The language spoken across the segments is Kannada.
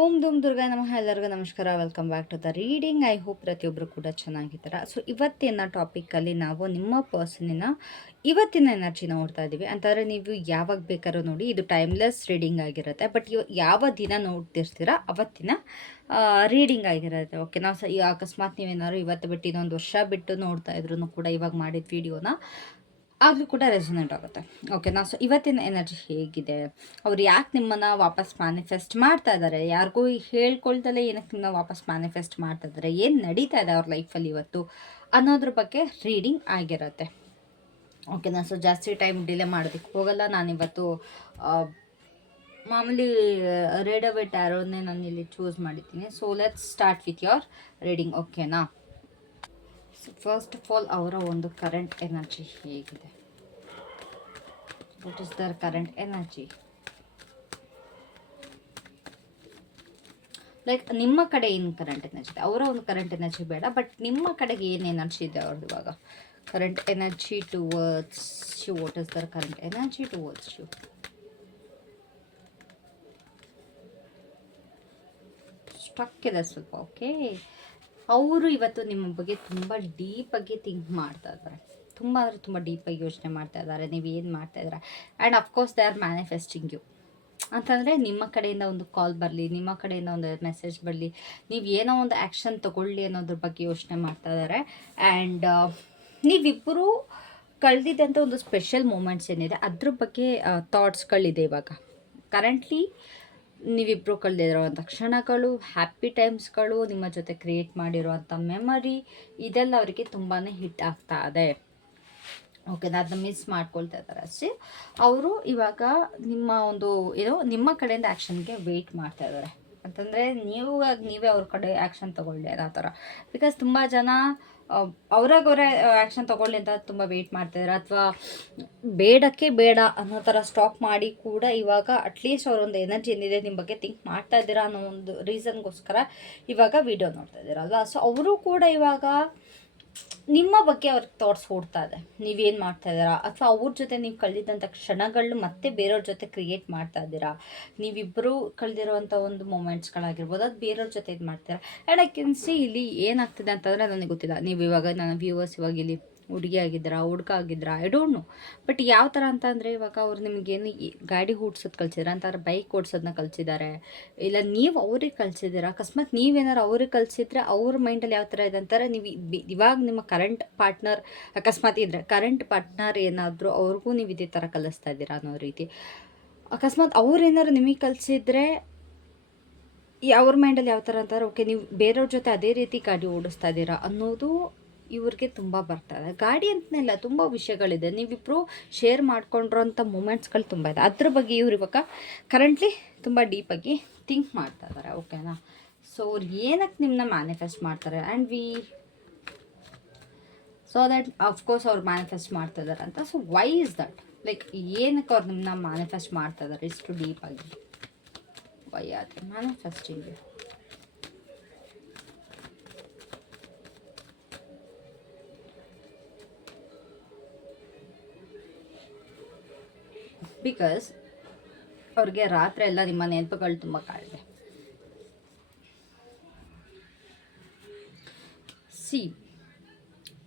ಓಂ ಧೂಮ್ ದುರ್ಗಾ ನಮಃ. ಎಲ್ಲರಿಗೂ ನಮಸ್ಕಾರ. Welcome back to the reading. I hope ಪ್ರತಿಯೊಬ್ಬರು ಕೂಡ ಚೆನ್ನಾಗಿದ್ದಾರೆ. ಸೊ ಇವತ್ತಿನ ಟಾಪಿಕಲ್ಲಿ ನಾವು ನಿಮ್ಮ ಪರ್ಸನಿನ ಇವತ್ತಿನ ಎನರ್ಜಿ ನೋಡ್ತಾ ಇದ್ದೀವಿ. ಅಂತಂದರೆ ನೀವು ಯಾವಾಗ ಬೇಕಾದ್ರೂ ನೋಡಿ, ಇದು ಟೈಮ್ಲೆಸ್ ರೀಡಿಂಗ್ ಆಗಿರುತ್ತೆ. ಬಟ್ ಯಾವ ದಿನ ನೋಡ್ತಿರ್ತೀರ ಅವತ್ತಿನ ರೀಡಿಂಗ್ ಆಗಿರುತ್ತೆ. ಓಕೆ, ನಾವು ಅಕಸ್ಮಾತ್ ನೀವೇನಾದ್ರು ಇವತ್ತು ಬಿಟ್ಟು ಇನ್ನೊಂದು ವರ್ಷ ಬಿಟ್ಟು ನೋಡ್ತಾ ಇದ್ರು ಕೂಡ ಇವಾಗ ಮಾಡಿದ ವಿಡಿಯೋನ ಆಗಲೂ ಕೂಡ ರೆಸೊನೇಟ್ ಆಗುತ್ತೆ. ಓಕೆನಾ? ಸೊ ಇವತ್ತಿನ ಎನರ್ಜಿ ಹೇಗಿದೆ, ಅವ್ರು ಯಾಕೆ ನಿಮ್ಮನ್ನು ವಾಪಸ್ ಮ್ಯಾನಿಫೆಸ್ಟ್ ಮಾಡ್ತಾ ಇದ್ದಾರೆ, ಯಾರಿಗೂ ಹೇಳ್ಕೊಳ್ದಲ್ಲೇ ಏನಕ್ಕೆ ನಿಮ್ಮನ್ನ ವಾಪಸ್ ಮ್ಯಾನಿಫೆಸ್ಟ್ ಮಾಡ್ತಾ ಇದ್ದಾರೆ, ಏನು ನಡೀತಾ ಇದೆ ಅವ್ರ ಲೈಫಲ್ಲಿ ಇವತ್ತು ಅನ್ನೋದ್ರ ಬಗ್ಗೆ ರೀಡಿಂಗ್ ಆಗಿರುತ್ತೆ. ಓಕೆನಾ? ಸೊ ಜಾಸ್ತಿ ಟೈಮ್ ಡಿಲೇ ಮಾಡೋದಕ್ಕೆ ಹೋಗಲ್ಲ. ನಾನಿವತ್ತು ಮಾಮೂಲಿ ರೆಡ್ ಅವೆಟ್ ಟ್ಯಾರೋನೇ ನಾನು ಇಲ್ಲಿ ಚೂಸ್ ಮಾಡಿದ್ದೀನಿ. So let's start with your reading. ಓಕೆನಾ? ಸೊ ಫಸ್ಟ್ ಆಫ್ ಆಲ್ ಅವರ ಒಂದು ಕರೆಂಟ್ ಎನರ್ಜಿ ಹೇಗಿದೆ, what is their current energy. Like ನಿಮ್ಮ ಕಡೆ ಏನು ಕರೆಂಟ್ ಎನರ್ಜಿ ಇದೆ, ಅವರ ಒಂದು ಕರೆಂಟ್ ಎನರ್ಜಿ ಬೇಡ, ಬಟ್ ನಿಮ್ಮ ಕಡೆಗೆ ಏನು ಎನರ್ಜಿ ಇದೆ ಅವ್ರದ್ದು ಇವಾಗ. Current energy towards you, what is their current energy towards you. Stuck ಇದೆ ಸ್ವಲ್ಪ. ಓಕೆ, ಅವರು ಇವತ್ತು ನಿಮ್ಮ ಬಗ್ಗೆ ತುಂಬ ಡೀಪಾಗಿ ಥಿಂಕ್ ಮಾಡ್ತಾ ಇದ್ದಾರೆ. ತುಂಬ ಅಂದರೆ ತುಂಬ ಡೀಪಾಗಿ ಯೋಚನೆ ಮಾಡ್ತಾ ಇದ್ದಾರೆ, ನೀವು ಏನು ಮಾಡ್ತಾ ಇದ್ದೀರಾ. And of course they are manifesting you. ಅಂತಂದರೆ ನಿಮ್ಮ ಕಡೆಯಿಂದ ಒಂದು ಕಾಲ್ ಬರಲಿ, ನಿಮ್ಮ ಕಡೆಯಿಂದ ಒಂದು ಮೆಸೇಜ್ ಬರಲಿ, ನೀವು ಏನೋ ಒಂದು ಆ್ಯಕ್ಷನ್ ತೊಗೊಳ್ಳಿ ಅನ್ನೋದ್ರ ಬಗ್ಗೆ ಯೋಚನೆ ಮಾಡ್ತಾ ಇದ್ದಾರೆ. ಆ್ಯಂಡ್ ನೀವಿಬ್ಬರು ಕಳೆದಿದ್ದಂಥ ಒಂದು ಸ್ಪೆಷಲ್ ಮೂಮೆಂಟ್ಸ್ ಏನಿದೆ ಅದ್ರ ಬಗ್ಗೆ ಥಾಟ್ಸ್ಗಳಿದೆ ಇವಾಗ. ಕರೆಂಟ್ಲಿ ನೀವಿಬ್ಬರು ಕಳೆದಿರೋವಂಥ ಕ್ಷಣಗಳು, ಹ್ಯಾಪಿ ಟೈಮ್ಸ್ಗಳು, ನಿಮ್ಮ ಜೊತೆ ಕ್ರಿಯೇಟ್ ಮಾಡಿರುವಂಥ ಮೆಮರಿ, ಇದೆಲ್ಲ ಅವರಿಗೆ ತುಂಬಾ ಹಿಟ್ ಆಗ್ತಾ ಇದೆ. ಓಕೆನಾ? ಅದನ್ನ ಮಿಸ್ ಮಾಡ್ಕೊಳ್ತಾ ಇದ್ದಾರೆ ಅಷ್ಟೇ. ಅವರು ಇವಾಗ ನಿಮ್ಮ ಒಂದು ನಿಮ್ಮ ಕಡೆಯಿಂದ ಆ್ಯಕ್ಷನ್ಗೆ ವೆಯ್ಟ್ ಮಾಡ್ತಾ ಇದ್ದಾರೆ. ಅಂತಂದರೆ ನೀವೇ ಅವ್ರ ಕಡೆ ಆ್ಯಕ್ಷನ್ ತೊಗೊಳ್ಳಿ ಅನ್ನೋ ಥರ. ಬಿಕಾಸ್ ತುಂಬ ಜನ ಅವರೇ ಆ್ಯಕ್ಷನ್ ತೊಗೊಳ್ಳಿ ಅಂತ ತುಂಬ ವೆಯ್ಟ್ ಮಾಡ್ತಾಯಿದ್ದಾರೆ, ಅಥವಾ ಬೇಡಕ್ಕೆ ಬೇಡ ಅನ್ನೋ ಥರ ಸ್ಟಾಪ್ ಮಾಡಿ ಕೂಡ ಇವಾಗ ಅಟ್ಲೀಸ್ಟ್ ಅವರೊಂದು ಎನರ್ಜಿ ಏನಿದೆ ನಿಮ್ಮ ಬಗ್ಗೆ ಥಿಂಕ್ ಮಾಡ್ತಾ ಇದ್ದೀರಾ ಅನ್ನೋ ಒಂದು ರೀಸನ್ಗೋಸ್ಕರ ಇವಾಗ ವಿಡಿಯೋ ನೋಡ್ತಾ ಇದ್ದೀರಲ್ವ. ಸೊ ಅವರು ಕೂಡ ಇವಾಗ ನಿಮ್ಮ ಬಗ್ಗೆ ಅವ್ರಿಗೆ ಥಾಟ್ಸ್ ಓಡ್ತಾ ಇದೆ, ನೀವೇನು ಮಾಡ್ತಾ ಇದ್ದೀರಾ, ಅಥವಾ ಅವ್ರ ಜೊತೆ ನೀವು ಕಳೆದಿದ್ದಂಥ ಕ್ಷಣಗಳು ಮತ್ತೆ ಬೇರೆಯವ್ರ ಜೊತೆ ಕ್ರಿಯೇಟ್ ಮಾಡ್ತಾ ಇದ್ದೀರಾ. ನೀವಿಬ್ಬರು ಕಳೆದಿರುವಂಥ ಒಂದು ಮೂಮೆಂಟ್ಸ್ಗಳಾಗಿರ್ಬೋದು, ಅದು ಬೇರೆಯವ್ರ ಜೊತೆ ಇದು ಮಾಡ್ತೀರಾ. ಆ್ಯಂಡ್ ಐ ಕ್ಯಾನ್ ಸಿ ಇಲ್ಲಿ ಏನಾಗ್ತಿದೆ ಅಂತಂದರೆ ನನಗೆ ಗೊತ್ತಿಲ್ಲ. ನೀವು ಇವಾಗ ನನ್ನ ವ್ಯೂವರ್ಸ್ ಇವಾಗ ಇಲ್ಲಿ ಹುಡುಗಿ ಆಗಿದ್ದೀರಾ, ಹುಡುಗ ಆಗಿದ್ದೀರಾ, ಐ ಡೋಂಟ್ ನೋ. ಬಟ್ ಯಾವ ಥರ ಅಂತಂದರೆ ಇವಾಗ ಅವ್ರು ನಿಮಗೇನು ಗಾಡಿ ಓಡಿಸೋದು ಕಲಿಸಿದ್ರೆ ಅಂತಾರೆ, ಬೈಕ್ ಓಡಿಸೋದನ್ನ ಕಲಿಸಿದ್ದಾರೆ, ಇಲ್ಲ ನೀವು ಅವ್ರಿಗೆ ಕಲಿಸಿದ್ದೀರಾ. ಅಕಸ್ಮಾತ್ ನೀವೇನಾರು ಅವ್ರಿಗೆ ಕಲಿಸಿದ್ರೆ ಅವ್ರ ಮೈಂಡಲ್ಲಿ ಯಾವ ಥರ ಇದೆ ಅಂತಾರೆ, ನೀವು ಇವಾಗ ನಿಮ್ಮ ಕರೆಂಟ್ ಪಾರ್ಟ್ನರ್ ಅಕಸ್ಮಾತ್ ಇದ್ದರೆ, ಕರೆಂಟ್ ಪಾರ್ಟ್ನರ್ ಏನಾದರೂ ಅವ್ರಿಗೂ ನೀವು ಇದೇ ಥರ ಕಲಿಸ್ತಾ ಇದ್ದೀರಾ ಅನ್ನೋ ರೀತಿ. ಅಕಸ್ಮಾತ್ ಅವ್ರೇನಾದ್ರು ನಿಮಗೆ ಕಲಿಸಿದ್ರೆ ಅವ್ರ ಮೈಂಡಲ್ಲಿ ಯಾವ ಥರ ಅಂತಾರೆ, ಓಕೆ ನೀವು ಬೇರೆಯವ್ರ ಜೊತೆ ಅದೇ ರೀತಿ ಗಾಡಿ ಓಡಿಸ್ತಾ ಇದ್ದೀರಾ ಅನ್ನೋದು ಇವ್ರಿಗೆ ತುಂಬ ಬರ್ತಾರೆ. ಗಾಡಿ ಅಂತಲೇ ತುಂಬ ವಿಷಯಗಳಿದೆ, ನೀವಿಬ್ಬರು ಶೇರ್ ಮಾಡ್ಕೊಂಡಿರೋಂಥ ಮೂಮೆಂಟ್ಸ್ಗಳು ತುಂಬ ಇದೆ. ಅದ್ರ ಬಗ್ಗೆ ಇವ್ರು ಇವಾಗ ಕರೆಂಟ್ಲಿ ತುಂಬ ಡೀಪಾಗಿ ಥಿಂಕ್ ಮಾಡ್ತಾ ಇದ್ದಾರೆ. ಓಕೆನಾ? ಸೊ ಅವ್ರು ಏನಕ್ಕೆ ನಿಮ್ಮನ್ನ ಮ್ಯಾನಿಫೆಸ್ಟ್ ಮಾಡ್ತಾರೆ, ಆ್ಯಂಡ್ ಸೊ ದ್ಯಾಟ್ ಅಫ್ಕೋರ್ಸ್ ಅವ್ರು ಮ್ಯಾನಿಫೆಸ್ಟ್ ಮಾಡ್ತಾ ಇದ್ದಾರೆ ಅಂತ. So why is that, like ಏನಕ್ಕೆ ಅವ್ರು ನಿಮ್ಮನ್ನ ಮ್ಯಾನಿಫೆಸ್ಟ್ ಮಾಡ್ತಾ ಇದ್ದಾರೆ ಇಷ್ಟು ಡೀಪಾಗಿ, why are they manifesting you. Because ಅವ್ರಿಗೆ ರಾತ್ರಿ ಎಲ್ಲ ನಿಮ್ಮ ನೆನಪುಗಳು ತುಂಬ ಕಾಡಿದೆ.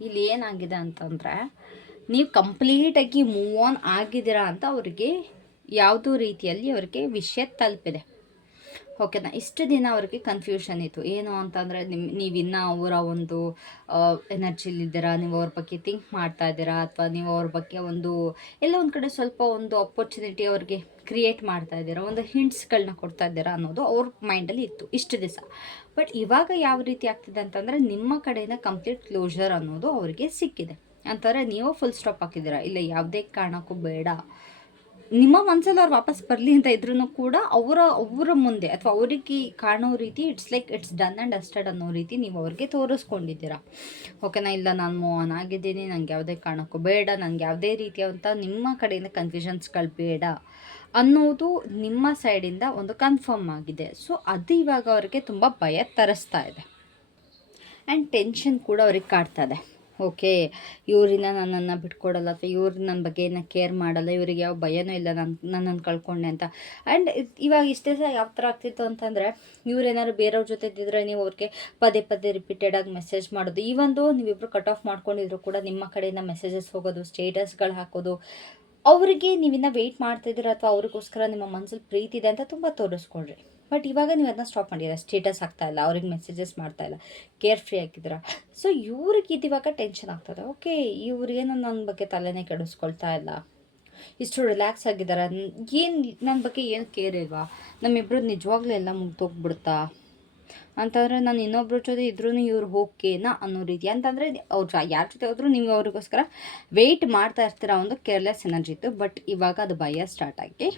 ಇಲ್ಲಿ ಏನಾಗಿದೆ ಅಂತಂದರೆ, ನೀವು ಕಂಪ್ಲೀಟಾಗಿ ಮೂವ್ ಆನ್ ಆಗಿದ್ದೀರಾ ಅಂತ ಅವ್ರಿಗೆ ಯಾವುದೋ ರೀತಿಯಲ್ಲಿ ಅವ್ರಿಗೆ ವಿಷಯ ತಲುಪಿದೆ. ಓಕೆನಾ? ಇಷ್ಟು ದಿನ ಅವ್ರಿಗೆ ಕನ್ಫ್ಯೂಷನ್ ಇತ್ತು. ಏನು ಅಂತಂದರೆ ನೀವಿನ್ನೂ ಅವರ ಒಂದು ಎನರ್ಜಿಲಿದ್ದೀರಾ, ನೀವು ಅವ್ರ ಬಗ್ಗೆ ಥಿಂಕ್ ಮಾಡ್ತಾ ಇದ್ದೀರಾ, ಅಥವಾ ನೀವು ಅವ್ರ ಬಗ್ಗೆ ಎಲ್ಲ ಒಂದು ಕಡೆ ಸ್ವಲ್ಪ ಒಂದು ಅಪರ್ಚುನಿಟಿ ಅವ್ರಿಗೆ ಕ್ರಿಯೇಟ್ ಮಾಡ್ತಾ ಇದ್ದೀರಾ, ಒಂದು ಹಿಂಟ್ಸ್ಗಳನ್ನ ಕೊಡ್ತಾ ಇದ್ದೀರಾ ಅನ್ನೋದು ಅವ್ರ ಮೈಂಡಲ್ಲಿ ಇತ್ತು ಇಷ್ಟು ದಿವಸ. ಬಟ್ ಇವಾಗ ಯಾವ ರೀತಿ ಆಗ್ತಿದೆ ಅಂತಂದರೆ, ನಿಮ್ಮ ಕಡೆಯಿಂದ ಕಂಪ್ಲೀಟ್ ಕ್ಲೋಷರ್ ಅನ್ನೋದು ಅವರಿಗೆ ಸಿಕ್ಕಿದೆ. ಅಂತಾರೆ ನೀವು ಫುಲ್ ಸ್ಟಾಪ್ ಹಾಕಿದ್ದೀರಾ, ಇಲ್ಲ ಯಾವುದೇ ಕಾರಣಕ್ಕೂ ಬೇಡ, ನಿಮ್ಮ ಮನಸ್ಸಲ್ಲಿ ಅವ್ರು ವಾಪಸ್ ಬರಲಿ ಅಂತ ಇದ್ರೂ ಕೂಡ ಅವರ ಮುಂದೆ ಅಥವಾ ಅವರಿಗೆ ಕಾಣೋ ರೀತಿ it's like it's done and dusted ಅನ್ನೋ ರೀತಿ ನೀವು ಅವ್ರಿಗೆ ತೋರಿಸ್ಕೊಂಡಿದ್ದೀರಾ. ಓಕೆನಾ? ಇಲ್ಲ ನಾನು ಮೂವ್ ಆನ್ ಆಗಿದ್ದೀನಿ, ನನಗೆ ಯಾವುದೇ ಕಾರಣಕ್ಕೂ ಬೇಡ, ನನಗೆ ಯಾವುದೇ ರೀತಿಯಾದಂಥ ನಿಮ್ಮ ಕಡೆಯಿಂದ ಕನ್ಫ್ಯೂಷನ್ಸ್ಗಳು ಬೇಡ ಅನ್ನೋದು ನಿಮ್ಮ ಸೈಡಿಂದ ಒಂದು ಕನ್ಫರ್ಮ್ ಆಗಿದೆ. ಸೊ ಅದು ಇವಾಗ ಅವ್ರಿಗೆ ತುಂಬ ಭಯ ತರಿಸ್ತಾ ಇದೆ, ಆ್ಯಂಡ್ ಟೆನ್ಷನ್ ಕೂಡ ಅವ್ರಿಗೆ ಕಾಡ್ತಾ ಇದೆ. ಓಕೆ, ಇವರಿಂದ ನನ್ನನ್ನು ಬಿಟ್ಕೊಡಲ್ಲ, ಅಥವಾ ಇವ್ರು ನನ್ನ ಬಗ್ಗೆ ಏನೋ ಕೇರ್ ಮಾಡಲ್ಲ, ಇವ್ರಿಗೆ ಯಾವ ಭಯನೂ ಇಲ್ಲ ನನ್ನನ್ನು ಕಳ್ಕೊಂಡೆ ಅಂತ. ಆ್ಯಂಡ್ ಇವಾಗ ಇಷ್ಟೇ ಸಹ ಯಾವ ಥರ ಆಗ್ತಿತ್ತು ಅಂತಂದರೆ, ಇವ್ರೇನಾದ್ರು ಬೇರೆಯವ್ರ ಜೊತೆ ಇದ್ದಿದ್ರೆ ನೀವು ಅವ್ರಿಗೆ ಪದೇ ಪದೇ ರಿಪೀಟೆಡಾಗಿ ಮೆಸೇಜ್ ಮಾಡೋದು, ಈವೊಂದು ನೀವಿಬ್ಬರು ಕಟ್ ಆಫ್ ಮಾಡ್ಕೊಂಡಿದ್ರು ಕೂಡ ನಿಮ್ಮ ಕಡೆಯಿಂದ ಮೆಸೇಜಸ್ ಹೋಗೋದು, ಸ್ಟೇಟಸ್ಗಳು ಹಾಕೋದು, ಅವರಿಗೆ ನೀವಿನ್ನ ವೆಯ್ಟ್ ಮಾಡ್ತಿದ್ದೀರ ಅಥವಾ ಅವ್ರಿಗೋಸ್ಕರ ನಿಮ್ಮ ಮನಸ್ಸಲ್ಲಿ ಪ್ರೀತಿ ಇದೆ ಅಂತ ತುಂಬ ತೋರಿಸ್ಕೊಳ್ರಿ. ಬಟ್ ಇವಾಗ ನೀವು ಅದನ್ನ ಸ್ಟಾಪ್ ಮಾಡಿದ್ದೀರಾ, ಸ್ಟೇಟಸ್ ಆಗ್ತಾ ಇಲ್ಲ, ಅವ್ರಿಗೆ ಮೆಸೇಜಸ್ ಮಾಡ್ತಾ ಇಲ್ಲ, ಕೇರ್ ಫ್ರೀ ಆಗಿದ್ದೀರಾ. ಸೊ ಇವ್ರಿಗೆ ಇದಿವಾಗ ಟೆನ್ಷನ್ ಆಗ್ತದೆ. ಓಕೆ, ಇವ್ರೇನು ನನ್ನ ಬಗ್ಗೆ ತಲೆನೇ ಕೆಡಿಸ್ಕೊಳ್ತಾ ಇಲ್ಲ, ಇಷ್ಟು ರಿಲ್ಯಾಕ್ಸ್ ಆಗಿದ್ದಾರೆ, ಏನು ನನ್ನ ಬಗ್ಗೆ ಏನು ಕೇರ್ ಇಲ್ವಾ, ನಮ್ಮಿಬ್ರು ನಿಜವಾಗ್ಲೂ ಎಲ್ಲ ಮುಗ್ದೋಗ್ಬಿಡ್ತಾ ಅಂತಂದರೆ, ನಾನು ಇನ್ನೊಬ್ರ ಜೊತೆ ಇದ್ರೂ ಇವ್ರು ಓಕೆನಾ ಅನ್ನೋ ರೀತಿ. ಅಂತಂದರೆ ಅವ್ರು ಯಾರ ಜೊತೆ ಹೋದ್ರು ನೀವು ಅವ್ರಿಗೋಸ್ಕರ ವೆಯ್ಟ್ ಮಾಡ್ತಾ ಇರ್ತೀರ, ಒಂದು ಕೇರ್ಲೆಸ್ ಎನರ್ಜಿ ಇತ್ತು. ಬಟ್ ಇವಾಗ ಅದು ಭಯ ಸ್ಟಾರ್ಟ್ ಆಗಿ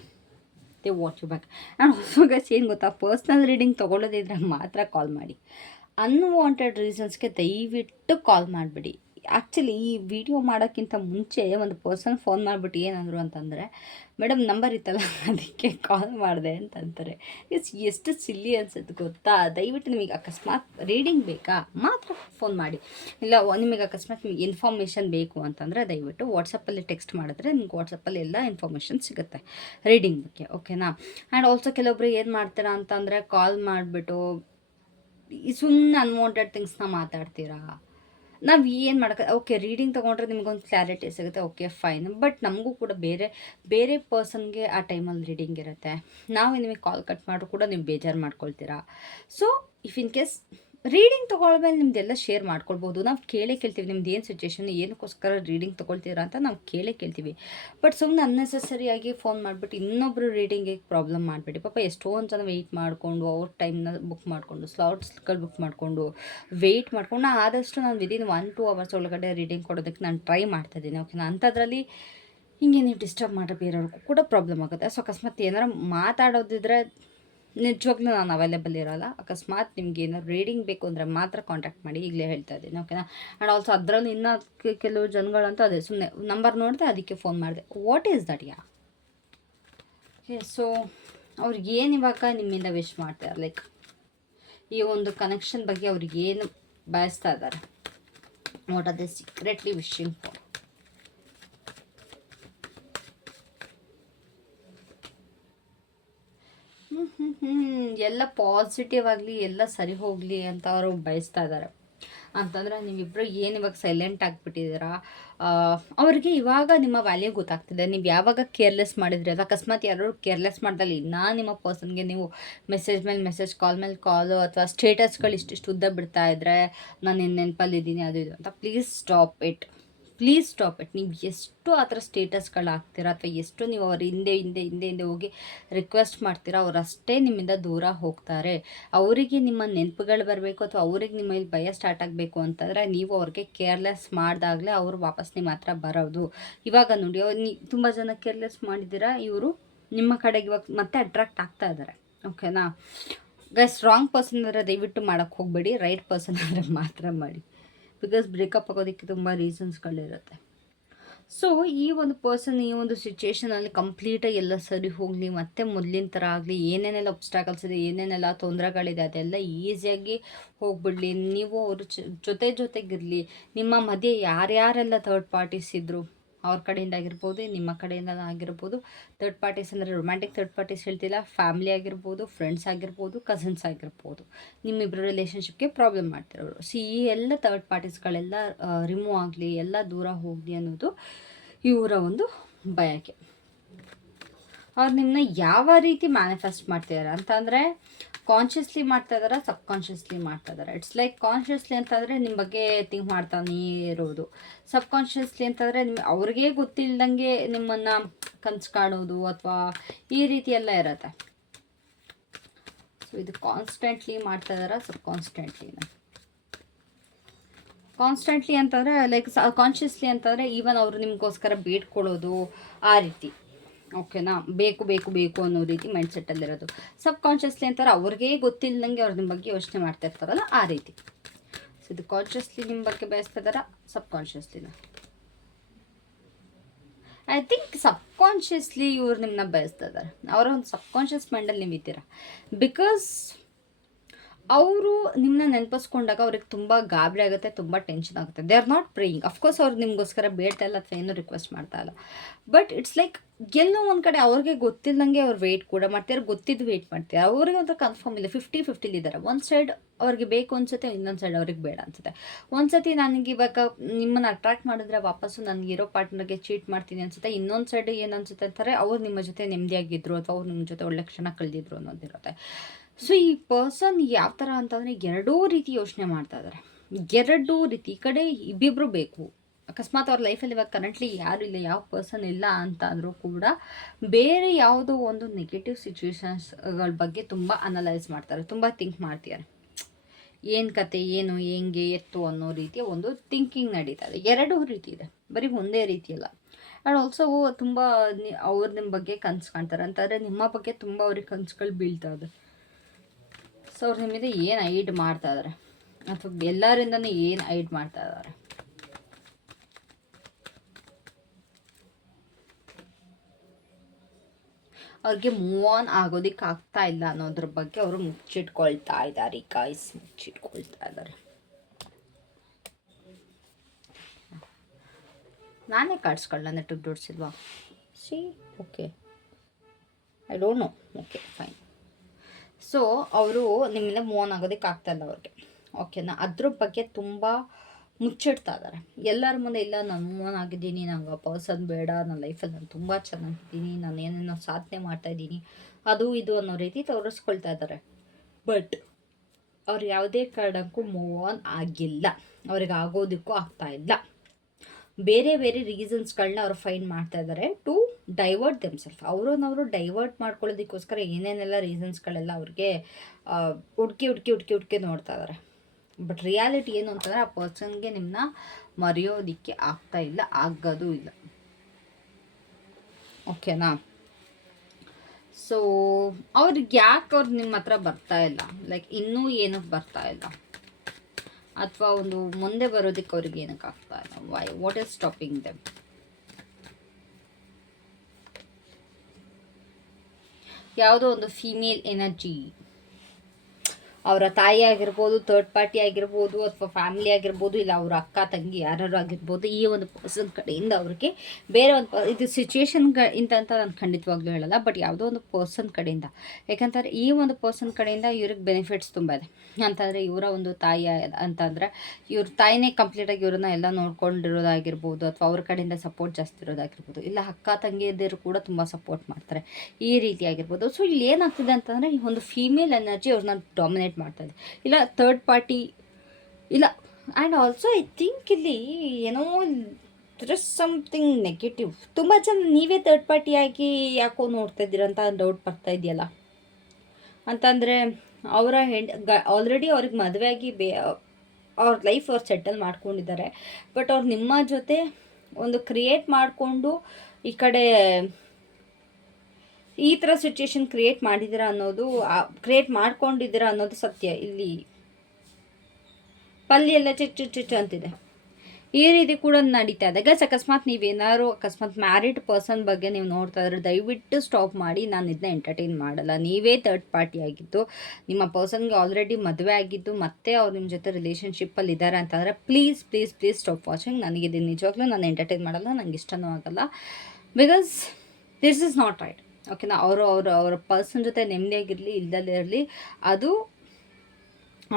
they watch you back. And also guys, ಏನು ಗೊತ್ತಾ, ಪರ್ಸ್ನಲ್ ರೀಡಿಂಗ್ ತೊಗೊಳ್ಳೋದಿದ್ರೆ ಮಾತ್ರ ಕಾಲ್ ಮಾಡಿ. ಅನ್ವಾಂಟೆಡ್ ರೀಸನ್ಸ್ಗೆ ದಯವಿಟ್ಟು ಕಾಲ್ ಮಾಡಿಬಿಡಿ. ಆ್ಯಕ್ಚುಲಿ ಈ ವಿಡಿಯೋ ಮಾಡೋಕ್ಕಿಂತ ಮುಂಚೆ ಒಂದು ಪರ್ಸನ್ ಫೋನ್ ಮಾಡಿಬಿಟ್ಟು ಏನಂದರು ಅಂತಂದರೆ, ಮೇಡಮ್ ನಂಬರ್ ಇತ್ತಲ್ಲ ಅದಕ್ಕೆ ಕಾಲ್ ಮಾಡಿದೆ ಅಂತಂತಾರೆ. ಎಷ್ಟು ಸಿಲ್ಲಿ ಅನ್ಸುತ್ತೆ ಗೊತ್ತಾ. ದಯವಿಟ್ಟು ನಿಮಗೆ ಅಕಸ್ಮಾತ್ ರೀಡಿಂಗ್ ಬೇಕಾ ಮಾತ್ರ ಫೋನ್ ಮಾಡಿ. ಇಲ್ಲ ನಿಮಗೆ ಅಕಸ್ಮಾತ್ ನಿಮಗೆ ಇನ್ಫಾರ್ಮೇಷನ್ ಬೇಕು ಅಂತಂದರೆ ದಯವಿಟ್ಟು ವಾಟ್ಸಪ್ಪಲ್ಲಿ ಟೆಕ್ಸ್ಟ್ ಮಾಡಿದ್ರೆ ನಿಮ್ಗೆ ವಾಟ್ಸಪ್ಪಲ್ಲಿ ಎಲ್ಲ ಇನ್ಫಾರ್ಮೇಷನ್ ಸಿಗುತ್ತೆ ರೀಡಿಂಗ್ ಬಗ್ಗೆ, ಓಕೆನಾ. ಆ್ಯಂಡ್ ಆಲ್ಸೋ ಕೆಲವೊಬ್ರು ಏನು ಮಾಡ್ತೀರಾ ಅಂತಂದರೆ, ಕಾಲ್ ಮಾಡಿಬಿಟ್ಟು ಸುಮ್ಮನೆ ಅನ್ವಾಂಟೆಡ್ ಥಿಂಗ್ಸ್ನ ಮಾತಾಡ್ತೀರಾ. ನಾವು ಏನು ಮಾಡೋಕ್ಕೆ, ಓಕೆ ರೀಡಿಂಗ್ ತೊಗೊಂಡ್ರೆ ನಿಮಗೊಂದು ಕ್ಲಾರಿಟಿ ಸಿಗುತ್ತೆ, ಓಕೆ ಫೈನ್. ಬಟ್ ನಮಗೂ ಕೂಡ ಬೇರೆ ಪರ್ಸನ್ಗೆ ಆ ಟೈಮಲ್ಲಿ ರೀಡಿಂಗ್ ಇರುತ್ತೆ. ನಾವು ನಿಮಗೆ ಕಾಲ್ ಕಟ್ ಮಾಡಿದ್ರು ಕೂಡ ನೀವು ಬೇಜಾರು ಮಾಡ್ಕೊಳ್ತೀರಾ. So if in case reading ತೊಗೊಳ್ಮೇಲೆ ನಿಮ್ದೆಲ್ಲ ಶೇರ್ ಮಾಡ್ಕೊಳ್ಬೋದು. ನಾವು ಕೇಳ್ತೀವಿ ನಿಮ್ದು ಏನು ಸಿಚುವೇಶನ್, ಏನಕ್ಕೋಸ್ಕರ ರೀಡಿಂಗ್ ತೊಗೊಳ್ತೀರಾ ಅಂತ ನಾವು ಕೇಳ್ತೀವಿ. ಬಟ್ ಸುಮ್ಮನೆ ಅನ್ನೆಸೆಸರಿಯಾಗಿ ಫೋನ್ ಮಾಡಿಬಿಟ್ಟು ಇನ್ನೊಬ್ಬರು ರೀಡಿಂಗಿಗೆ ಪ್ರಾಬ್ಲಮ್ ಮಾಡಿಬಿಡಿ. ಪಾಪ ಎಷ್ಟೊಂದು ಜನ ವೆಯ್ಟ್ ಮಾಡಿಕೊಂಡು ಅವ್ರ ಟೈಮ್ನ ಬುಕ್ ಮಾಡಿಕೊಂಡು ಸ್ಲಾಟ್ಸ್ಗಳು ಬುಕ್ ಮಾಡಿಕೊಂಡು ವೆಯ್ಟ್ ಮಾಡ್ಕೊಂಡು, ಆದಷ್ಟು ನಾನು ವಿದಿನ್ 1-2 ಅವರ್ಸ್ ಒಳಗಡೆ ರೀಡಿಂಗ್ ಕೊಡೋದಕ್ಕೆ ನಾನು ಟ್ರೈ ಮಾಡ್ತಾಯಿದ್ದೀನಿ, ಓಕೆನಾ. ಅಂಥದ್ರಲ್ಲಿ ಹಿಂಗೆ ನೀವು ಡಿಸ್ಟರ್ಬ್ ಮಾಡೋ ಬೇರೆಯವ್ರಿಗೂ ಕೂಡ ಪ್ರಾಬ್ಲಮ್ ಆಗುತ್ತೆ. ಸೊ ಅಕಸ್ಮಾತ್ ಏನಾರು ಮಾತಾಡೋದಿದ್ರೆ ನಿಜವಾಗ್ಲೂ ನಾನು ಅವೈಲೇಬಲ್ ಇರೋಲ್ಲ. ಅಕಸ್ಮಾತ್ ನಿಮ್ಗೆ ಏನಾದ್ರು ರೀಡಿಂಗ್ ಬೇಕು ಅಂದರೆ ಮಾತ್ರ ಕಾಂಟ್ಯಾಕ್ಟ್ ಮಾಡಿ, ಈಗಲೇ ಹೇಳ್ತಾ ಇದ್ದೀನಿ, ಓಕೆನಾ. ಆ್ಯಂಡ್ ಆಲ್ಸೋ ಅದರಲ್ಲಿ ಇನ್ನೂ ಕೆಲವು ಜನಗಳಂತೂ ಅದೇ ಸುಮ್ಮನೆ ನಂಬರ್ ನೋಡಿದೆ ಅದಕ್ಕೆ ಫೋನ್ ಮಾಡಿದೆ. What is that yeah. Okay, so ಅವ್ರಿಗೆ ಏನು ಇವಾಗ ನಿಮ್ಮಿಂದ ವಿಶ್ ಮಾಡ್ತಾರೆ, ಲೈಕ್ ಈ ಒಂದು ಕನೆಕ್ಷನ್ ಬಗ್ಗೆ ಅವ್ರಿಗೆ ಏನು ಬಯಸ್ತಾ ಇದ್ದಾರೆ, what are they secretly wishing for. ಎಲ್ಲ ಪಾಸಿಟಿವ್ ಆಗಲಿ, ಎಲ್ಲ ಸರಿ ಹೋಗಲಿ ಅಂತ ಅವರು ಬಯಸ್ತಾ ಇದ್ದಾರೆ. ಅಂತಂದರೆ ನೀವಿಬ್ಬರು ಏನು ಇವಾಗ ಸೈಲೆಂಟ್ ಆಗಿಬಿಟ್ಟಿದ್ದೀರಾ, ಅವ್ರಿಗೆ ಇವಾಗ ನಿಮ್ಮ ವ್ಯಾಲ್ಯೂ ಗೊತ್ತಾಗ್ತಿದೆ. ನೀವು ಯಾವಾಗ ಕೇರ್ಲೆಸ್ ಮಾಡಿದ್ರಿ, ಅದು ಅಕಸ್ಮಾತ್ ಯಾರು ಕೇರ್ಲೆಸ್ ಮಾಡ್ದಲ್ಲಿ ಇನ್ನೂ ನಿಮ್ಮ ಪರ್ಸನ್ಗೆ ನೀವು ಮೆಸೇಜ್ ಮೇಲೆ ಮೆಸೇಜ್, ಕಾಲ್ ಮೇಲೆ ಕಾಲು, ಅಥವಾ ಸ್ಟೇಟಸ್ಗಳು ಇಷ್ಟಿಷ್ಟು ಉದ್ದ ಬಿಡ್ತಾ ಇದ್ದರೆ, ನಾನು ನೆನಪಲ್ಲಿದ್ದೀನಿ ಅದು ಇದು ಅಂತ, ಪ್ಲೀಸ್ ಸ್ಟಾಪ್ ಇಟ್. ನೀವು ಎಷ್ಟು ಆ ಥರ ಸ್ಟೇಟಸ್ಗಳು ಹಾಕ್ತೀರಾ, ಅಥವಾ ಎಷ್ಟು ನೀವು ಅವ್ರ ಹಿಂದೆ ಹೋಗಿ ರಿಕ್ವೆಸ್ಟ್ ಮಾಡ್ತೀರಾ, ಅವರಷ್ಟೇ ನಿಮ್ಮಿಂದ ದೂರ ಹೋಗ್ತಾರೆ. ಅವರಿಗೆ ನಿಮ್ಮ ನೆನಪುಗಳು ಬರಬೇಕು, ಅಥವಾ ಅವ್ರಿಗೆ ನಿಮ್ಮ ಮೇಲೆ ಭಯ ಸ್ಟಾರ್ಟ್ ಆಗಬೇಕು ಅಂತಂದರೆ ನೀವು ಅವ್ರಿಗೆ ಕೇರ್ಲೆಸ್ ಮಾಡಿದಾಗಲೇ ಅವರು ವಾಪಸ್ ನಿಮ್ಮ ಹತ್ರ ಬರೋದು. ಇವಾಗ ನೋಡಿ, ತುಂಬ ಜನ ಕೇರ್ಲೆಸ್ ಮಾಡಿದ್ದೀರಾ, ಇವರು ನಿಮ್ಮ ಕಡೆಗೆ ಇವಾಗ ಮತ್ತೆ ಅಟ್ರಾಕ್ಟ್ ಆಗ್ತಾ ಇದ್ದಾರೆ, ಓಕೆನಾ. ಗೈಸ್, ರಾಂಗ್ ಪರ್ಸನ್ ಅಂದರೆ ದಯವಿಟ್ಟು ಮಾಡೋಕ್ಕೆ ಹೋಗಬೇಡಿ, ರೈಟ್ ಪರ್ಸನ್ ಅಂದರೆ ಮಾತ್ರ ಮಾಡಿ. ಬಿಕಾಸ್ ಬ್ರೇಕಪ್ ಆಗೋದಕ್ಕೆ ತುಂಬ ರೀಸನ್ಸ್ಗಳಿರುತ್ತೆ. ಸೊ ಈ ಒಂದು ಪರ್ಸನ್ ಈ ಒಂದು ಸಿಚುವೇಷನಲ್ಲಿ ಕಂಪ್ಲೀಟಾಗಿ ಎಲ್ಲ ಸರಿ ಹೋಗಲಿ, ಮತ್ತೆ ಮೊದಲಿನ ಥರ ಆಗಲಿ, ಏನೇನೆಲ್ಲ ಒಬ್ಸ್ಟಾಕಲ್ಸ್ ಇದೆ, ಏನೇನೆಲ್ಲ ತೊಂದರೆಗಳಿದೆ ಅದೆಲ್ಲ ಈಸಿಯಾಗಿ ಹೋಗ್ಬಿಡಲಿ. ನೀವು ಅವ್ರ ಜೊತೆಗಿರಲಿ. ನಿಮ್ಮ ಮಧ್ಯೆ ಯಾರ್ಯಾರೆಲ್ಲ ಥರ್ಡ್ ಪಾರ್ಟೀಸ್ ಇದ್ದರು, ಅವ್ರ ಕಡೆಯಿಂದ ಆಗಿರ್ಬೋದು, ನಿಮ್ಮ ಕಡೆಯಿಂದ ಆಗಿರ್ಬೋದು. ಥರ್ಡ್ ಪಾರ್ಟೀಸ್ ಅಂದರೆ ರೊಮ್ಯಾಂಟಿಕ್ ಥರ್ಡ್ ಪಾರ್ಟೀಸ್ ಹೇಳ್ತಿಲ್ಲ, ಫ್ಯಾಮಿಲಿ ಆಗಿರ್ಬೋದು, ಫ್ರೆಂಡ್ಸ್ ಆಗಿರ್ಬೋದು, ಕಸಿನ್ಸ್ ಆಗಿರ್ಬೋದು, ನಿಮ್ಮಿಬ್ಬರು ರಿಲೇಷನ್ಶಿಪ್ಗೆ ಪ್ರಾಬ್ಲಮ್ ಮಾಡ್ತಿರೋರು. ಈ ಎಲ್ಲ ಥರ್ಡ್ ಪಾರ್ಟೀಸ್ಗಳೆಲ್ಲ ರಿಮೂವ್ ಆಗಲಿ, ಎಲ್ಲ ದೂರ ಹೋಗಲಿ ಅನ್ನೋದು ಇವರ ಒಂದು ಬಯಕೆ. ಅವ್ರು ನಿಮ್ಮನ್ನ ಯಾವ ರೀತಿ ಮ್ಯಾನಿಫೆಸ್ಟ್ ಮಾಡ್ತಿದ್ದಾರೆ ಅಂತಂದರೆ, ಕಾನ್ಷಿಯಸ್ಲಿ ಮಾಡ್ತಾ ಇದ್ದಾರೆ, ಸಬ್ಕಾನ್ಷಿಯಸ್ಲಿ ಮಾಡ್ತಾ ಇದ್ದಾರೆ. ಇಟ್ಸ್ ಲೈಕ್ ಕಾನ್ಷಿಯಸ್ಲಿ ಅಂತಂದರೆ ನಿಮ್ಮ ಬಗ್ಗೆ ಥಿಂಕ್ ಮಾಡ್ತಾನೇ ಇರೋದು. ಸಬ್ಕಾನ್ಷಿಯಸ್ಲಿ ಅಂತಂದರೆ ಅವ್ರಿಗೆ ಗೊತ್ತಿಲ್ಲದಂಗೆ ನಿಮ್ಮನ್ನು ಕನಸು ಕಾಣೋದು ಅಥವಾ ಈ ರೀತಿ ಎಲ್ಲ ಇರುತ್ತೆ. ಸೊ ಇದು ಕಾನ್ಸ್ಟೆಂಟ್ಲಿ ಮಾಡ್ತಾ ಇದ್ದಾರೆ, ಕಾನ್ಸ್ಟೆಂಟ್ಲಿ ಅಂತಂದರೆ ಲೈಕ್ ಕಾನ್ಷಿಯಸ್ಲಿ ಅಂತಂದರೆ ಈವನ್ ಅವರು ನಿಮಗೋಸ್ಕರ ಬೇಡ್ಕೊಳ್ಳೋದು ಆ ರೀತಿ, ಓಕೆನಾ. ಬೇಕು ಅನ್ನೋ ರೀತಿ ಮೈಂಡ್ ಸೆಟ್ಟಲ್ಲಿರೋದು. ಸಬ್ಕಾನ್ಷಿಯಸ್ಲಿ ಅಂತಾರೆ ಅವ್ರಿಗೆ ಗೊತ್ತಿಲ್ಲದಂಗೆ ಅವ್ರು ನಿಮ್ಮ ಬಗ್ಗೆ ಯೋಚನೆ ಮಾಡ್ತಾ ಇರ್ತಾರಲ್ಲ ಆ ರೀತಿ. ಸೊ ಇದು ಕಾನ್ಷಿಯಸ್ಲಿ ನಿಮ್ಮ ಬಗ್ಗೆ ಬಯಸ್ತಾ ಇದ್ದಾರಾ, ಸಬ್ಕಾನ್ಷಿಯಸ್ಲಿನ? ಐ ಥಿಂಕ್ ಸಬ್ಕಾನ್ಷಿಯಸ್ಲಿ ಇವ್ರು ನಿಮ್ಮನ್ನ ಬಯಸ್ತಾ ಇದ್ದಾರೆ. ಅವರ ಒಂದು ಸಬ್ಕಾನ್ಷಿಯಸ್ ಮೈಂಡಲ್ಲಿ ನೀವು ಇದ್ದೀರಾ. ಬಿಕಾಸ್ ಅವರು ನಿಮ್ಮನ್ನ ನೆನಪಿಸ್ಕೊಂಡಾಗ ಅವ್ರಿಗೆ ತುಂಬ ಗಾಬರಿ ಆಗುತ್ತೆ, ತುಂಬ ಟೆನ್ಷನ್ ಆಗುತ್ತೆ. They are not praying. Of course ಅವ್ರು ನಿಮಗೋಸ್ಕರ ಬೇಡ್ತಾ ಇಲ್ಲ ಅಥವಾ ಏನೂ ರಿಕ್ವೆಸ್ಟ್ ಮಾಡ್ತಾ ಇಲ್ಲ. ಬಟ್ ಇಟ್ಸ್ ಲೈಕ್ ಎಲ್ಲೋ ಒಂದು ಕಡೆ ಅವ್ರಿಗೆ ಗೊತ್ತಿಲ್ಲದಂಗೆ ಅವ್ರು ವೆಯ್ಟ್ ಕೂಡ ಮಾಡ್ತಾರೆ, ಗೊತ್ತಿದ್ದು ವೆಯ್ಟ್ ಮಾಡ್ತಾರೆ. ಅವ್ರಿಗೆ ಒಂಥರ ಕನ್ಫರ್ಮ್ ಇಲ್ಲ, 50-50 ಒಂದು ಸೈಡ್ ಅವ್ರಿಗೆ ಬೇಕು ಅನ್ಸುತ್ತೆ, ಇನ್ನೊಂದು ಸೈಡ್ ಅವ್ರಿಗೆ ಬೇಡ ಅನ್ಸುತ್ತೆ. ಒಂದು ಸತಿ ನನಗೆ ಇವಾಗ ನಿಮ್ಮನ್ನು ಅಟ್ರಾಕ್ಟ್ ಮಾಡಿದ್ರೆ ವಾಪಸ್ಸು ನನಗಿರೋ ಪಾರ್ಟ್ನರ್ಗೆ ಚೀಟ್ ಮಾಡ್ತೀನಿ ಅನ್ಸುತ್ತೆ. ಇನ್ನೊಂದು ಸೈಡ್ ಏನು ಅನ್ಸುತ್ತೆ ಅಂತಾರೆ, ಅವ್ರು ನಿಮ್ಮ ಜೊತೆ ನೆಮ್ಮದಿಯಾಗಿದ್ರು ಅಥವಾ ಅವ್ರು ನಿಮ್ಮ ಜೊತೆ ಒಳ್ಳೆ ಕ್ಷಣ ಕಳೆದಿದ್ರು ಅನ್ನೋದಿರುತ್ತೆ. ಸೊ ಈ ಪರ್ಸನ್ ಯಾವ ಥರ ಅಂತಂದರೆ ಎರಡೂ ರೀತಿ ಯೋಚನೆ ಮಾಡ್ತಾ ಇದ್ದಾರೆ. ಎರಡೂ ರೀತಿ. ಈ ಕಡೆ ಇಬ್ಬಿಬ್ಬರು ಬೇಕು. ಅಕಸ್ಮಾತ್ ಅವ್ರ ಲೈಫಲ್ಲಿ ಇವಾಗ ಕರೆಂಟ್ಲಿ ಯಾರು ಇಲ್ಲ, ಯಾವ ಪರ್ಸನ್ ಇಲ್ಲ ಅಂತ ಅಂದರೂ ಕೂಡ ಬೇರೆ ಯಾವುದೋ ಒಂದು ನೆಗೆಟಿವ್ ಸಿಚುವೇಶನ್ಸ್ಗಳ ಬಗ್ಗೆ ತುಂಬ ಅನಲೈಸ್ ಮಾಡ್ತಾರೆ, ತುಂಬ ಥಿಂಕ್ ಮಾಡ್ತಿದ್ದಾರೆ. ಏನು ಕತೆ, ಏನು, ಹೆಂಗೆ, ಎತ್ತು ಅನ್ನೋ ರೀತಿಯ ಒಂದು ಥಿಂಕಿಂಗ್ ನಡೀತಾ ಇದೆ. ಎರಡೂ ರೀತಿ ಇದೆ, ಬರೀ ಒಂದೇ ರೀತಿಯಲ್ಲ. ಆ್ಯಂಡ್ ಆಲ್ಸೋ ತುಂಬ ಅವ್ರು ನಿಮ್ಮ ಬಗ್ಗೆ ಕನಸು ಕಾಣ್ತಾರೆ ಅಂತಂದರೆ ನಿಮ್ಮ ಬಗ್ಗೆ ತುಂಬ ಅವ್ರಿಗೆ ಕನಸುಗಳು ಬೀಳ್ತಾ ಇದೆ. ಸೊ ಅವ್ರು ನಿಮ್ಮಿಂದ ಏನು ಐಡ್ ಮಾಡ್ತಾ ಇದ್ದಾರೆ ಅಥವಾ ಎಲ್ಲರಿಂದನೂ ಏನು ಐಡ್ ಮಾಡ್ತಾ ಇದ್ದಾರೆ. ಅವ್ರಿಗೆ ಮೂವ್ ಆನ್ ಆಗೋದಕ್ಕೆ ಆಗ್ತಾ ಇಲ್ಲ ಅನ್ನೋದ್ರ ಬಗ್ಗೆ ಅವರು ಮುಚ್ಚಿಟ್ಕೊಳ್ತಾ ಇದ್ದಾರೆ. ಗಾಯ್ಸ್, ಮುಚ್ಚಿಟ್ಕೊಳ್ತಾ ಇದ್ದಾರೆ. ನಾನೇ ಕಾಡ್ಸ್ಕೊಳ್ಳ ನೆಟ್ಟು ಜೋಡಿಸಿಲ್ವಾ? See, okay, I don't know. Okay, fine. So ಅವರು ನಿಮ್ಮಿಂದ ಮೂವ್ ಆನ್ ಆಗೋದಕ್ಕೆ ಆಗ್ತಾಯಿಲ್ಲ ಅವ್ರಿಗೆ, ಓಕೆನಾ? ಅದ್ರ ಬಗ್ಗೆ ತುಂಬ ಮುಚ್ಚಿಡ್ತಾ ಇದ್ದಾರೆ ಎಲ್ಲರ ಮುಂದೆ. ಇಲ್ಲ, ನಾನು ಮೂವ್ ಆನ್ ಆಗಿದ್ದೀನಿ, ನಂಗೆ ಆ ಪರ್ಸನ್ ಬೇಡ, ನನ್ನ ಲೈಫಲ್ಲಿ ನಾನು ತುಂಬ ಚೆನ್ನಾಗಿದ್ದೀನಿ, ನಾನು ಏನೇನೋ ಸಾಧನೆ ಮಾಡ್ತಾಯಿದ್ದೀನಿ, ಅದು ಇದು ಅನ್ನೋ ರೀತಿ ತೋರಿಸ್ಕೊಳ್ತಾ ಇದ್ದಾರೆ. ಬಟ್ ಅವ್ರು ಯಾವುದೇ ಕಾರಣಕ್ಕೂ ಮೂವ್ ಆನ್ ಆಗಿಲ್ಲ, ಅವ್ರಿಗೆ ಆಗೋದಕ್ಕೂ ಆಗ್ತಾಯಿಲ್ಲ. ಬೇರೆ ಬೇರೆ ರೀಸನ್ಸ್ಗಳನ್ನ ಅವ್ರು ಫೈಂಡ್ ಮಾಡ್ತಾ ಇದ್ದಾರೆ ಟು ಡೈವರ್ಟ್ ದೆಮ್ಸೆಲ್ಫ್. ಅವ್ರನ್ನವರು ಡೈವರ್ಟ್ ಮಾಡ್ಕೊಳ್ಳೋದಕ್ಕೋಸ್ಕರ ಏನೇನೆಲ್ಲ ರೀಸನ್ಸ್ಗಳೆಲ್ಲ ಅವ್ರಿಗೆ ಹುಡ್ಕಿ ನೋಡ್ತಾ ಇದ್ದಾರೆ. ಬಟ್ ರಿಯಾಲಿಟಿ ಏನು ಅಂತಂದರೆ ಆ ಪರ್ಸನ್ಗೆ ನಿಮ್ಮನ್ನ ಮರೆಯೋದಕ್ಕೆ ಆಗ್ತಾ ಇಲ್ಲ, ಆಗೋದು ಇಲ್ಲ, ಓಕೆನಾ? ಸೊ ಅವ್ರಿಗೆ ಯಾಕೆ ಅವ್ರು ನಿಮ್ಮ ಹತ್ರ ಬರ್ತಾ ಇಲ್ಲ, ಲೈಕ್ ಇನ್ನೂ ಏನಕ್ಕೆ ಬರ್ತಾ ಇಲ್ಲ, ಅಥವಾ ಒಂದು ಮುಂದೆ ಬರೋದಕ್ಕೆ ಅವ್ರಿಗೆ ಏನಕ್ಕೆ ಆಗ್ತಾ ಇಲ್ಲ? Why, what is stopping them? ಯಾವುದೋ ಒಂದು ಫೀಮೇಲ್ ಎನರ್ಜಿ, ಅವರ ತಾಯಿ ಆಗಿರ್ಬೋದು, ಥರ್ಡ್ ಪಾರ್ಟಿ ಆಗಿರ್ಬೋದು, ಅಥವಾ ಫ್ಯಾಮಿಲಿ ಆಗಿರ್ಬೋದು, ಇಲ್ಲ ಅವರ ಅಕ್ಕ ತಂಗಿ ಯಾರು ಆಗಿರ್ಬೋದು, ಈ ಒಂದು ಪರ್ಸನ್ ಕಡೆಯಿಂದ ಅವ್ರಿಗೆ ಬೇರೆ ಒಂದು ಇದು ಸಿಚುವೇಶನ್ಗಳಿಂದ ಅಂತ ನಾನು ಖಂಡಿತವಾಗ್ಲೂ ಹೇಳಲ್ಲ, ಬಟ್ ಯಾವುದೋ ಒಂದು ಪರ್ಸನ್ ಕಡೆಯಿಂದ. ಯಾಕಂತಂದರೆ ಈ ಒಂದು ಪರ್ಸನ್ ಕಡೆಯಿಂದ ಇವ್ರಿಗೆ ಬೆನಿಫಿಟ್ಸ್ ತುಂಬ ಇದೆ. ಅಂತಂದರೆ ಇವರ ಒಂದು ತಾಯಿ ಅಂತಂದರೆ ಇವ್ರ ತಾಯಿನೇ ಕಂಪ್ಲೀಟಾಗಿ ಇವ್ರನ್ನ ಎಲ್ಲ ನೋಡ್ಕೊಂಡಿರೋದಾಗಿರ್ಬೋದು, ಅಥವಾ ಅವ್ರ ಕಡೆಯಿಂದ ಸಪೋರ್ಟ್ ಜಾಸ್ತಿ ಇರೋದಾಗಿರ್ಬೋದು, ಇಲ್ಲ ಅಕ್ಕ ತಂಗಿಯರು ಕೂಡ ತುಂಬ ಸಪೋರ್ಟ್ ಮಾಡ್ತಾರೆ, ಈ ರೀತಿ ಆಗಿರ್ಬೋದು. ಸೊ ಇಲ್ಲಿ ಏನಾಗ್ತಿದೆ ಅಂತಂದರೆ ಈ ಒಂದು ಫೀಮೇಲ್ ಎನರ್ಜಿ ಅವ್ರನ್ನ ಡಾಮಿನೇಟ್ ಮಾಡ್ತಾಯಿದೆ, ಇಲ್ಲ ಥರ್ಡ್ ಪಾರ್ಟಿ ಇಲ್ಲ. ಆ್ಯಂಡ್ ಆಲ್ಸೋ ಐ ಥಿಂಕ್ ಇಲ್ಲಿ ಏನೋ ದರ್ ಇಸ್ ಸಮಥಿಂಗ್ ನೆಗೆಟಿವ್. ತುಂಬ ಜನ ನೀವೇ ಥರ್ಡ್ ಪಾರ್ಟಿಯಾಗಿ ಯಾಕೋ ನೋಡ್ತಾ ಇದ್ದೀರಂತ ಡೌಟ್ ಬರ್ತಾ ಇದೆಯಲ್ಲ. ಅಂತಂದರೆ ಅವರ ಆಲ್ರೆಡಿ ಅವ್ರಿಗೆ ಮದುವೆ ಆಗಿ ಅವ್ರ ಲೈಫ್ ಅವ್ರು ಸೆಟಲ್ ಮಾಡ್ಕೊಂಡಿದ್ದಾರೆ. ಬಟ್ ಅವ್ರು ನಿಮ್ಮ ಜೊತೆ ಒಂದು ಕ್ರಿಯೇಟ್ ಮಾಡಿಕೊಂಡು ಈ ಕಡೆ ಈ ಥರ ಸಿಚುವೇಶನ್ ಕ್ರಿಯೇಟ್ ಮಾಡ್ಕೊಂಡಿದ್ದೀರಾ ಅನ್ನೋದು ಸತ್ಯ. ಇಲ್ಲಿ ಪಲ್ಲಿ ಎಲ್ಲ ಚಿಚ್ಚು ಅಂತಿದೆ, ಈ ರೀತಿ ಕೂಡ ನಡೀತಾ ಇದೆ. ಗೈಸ್, ಅಕಸ್ಮಾತ್ ಮ್ಯಾರಿಡ್ ಪರ್ಸನ್ ಬಗ್ಗೆ ನೀವು ನೋಡ್ತಾ ಇದ್ರೆ ದಯವಿಟ್ಟು ಸ್ಟಾಪ್ ಮಾಡಿ. ನಾನು ಇದನ್ನ ಎಂಟರ್ಟೈನ್ ಮಾಡಲ್ಲ. ನೀವೇ ಥರ್ಡ್ ಪಾರ್ಟಿ ಆಗಿದ್ದು, ನಿಮ್ಮ ಪರ್ಸನ್ಗೆ ಆಲ್ರೆಡಿ ಮದುವೆ ಆಗಿದ್ದು, ಮತ್ತೆ ಅವ್ರು ನಿಮ್ಮ ಜೊತೆ ರಿಲೇಷನ್ಶಿಪ್ಪಲ್ಲಿ ಇದ್ದಾರೆ ಅಂತಂದರೆ please please please stop watching. ನನಗೆ ನಿಜವಾಗ್ಲೂ ನಾನು ಎಂಟರ್ಟೈನ್ ಮಾಡಲ್ಲ, ನನಗೆ ಇಷ್ಟನೂ ಆಗಲ್ಲ. Because this is not right, ಓಕೆನಾ? ಅವರ ಪರ್ಸನ್ ಜೊತೆ ನೆಮ್ಮದಿಯಾಗಿರಲಿ ಇಲ್ದಲ್ಲೇ ಇರಲಿ, ಅದು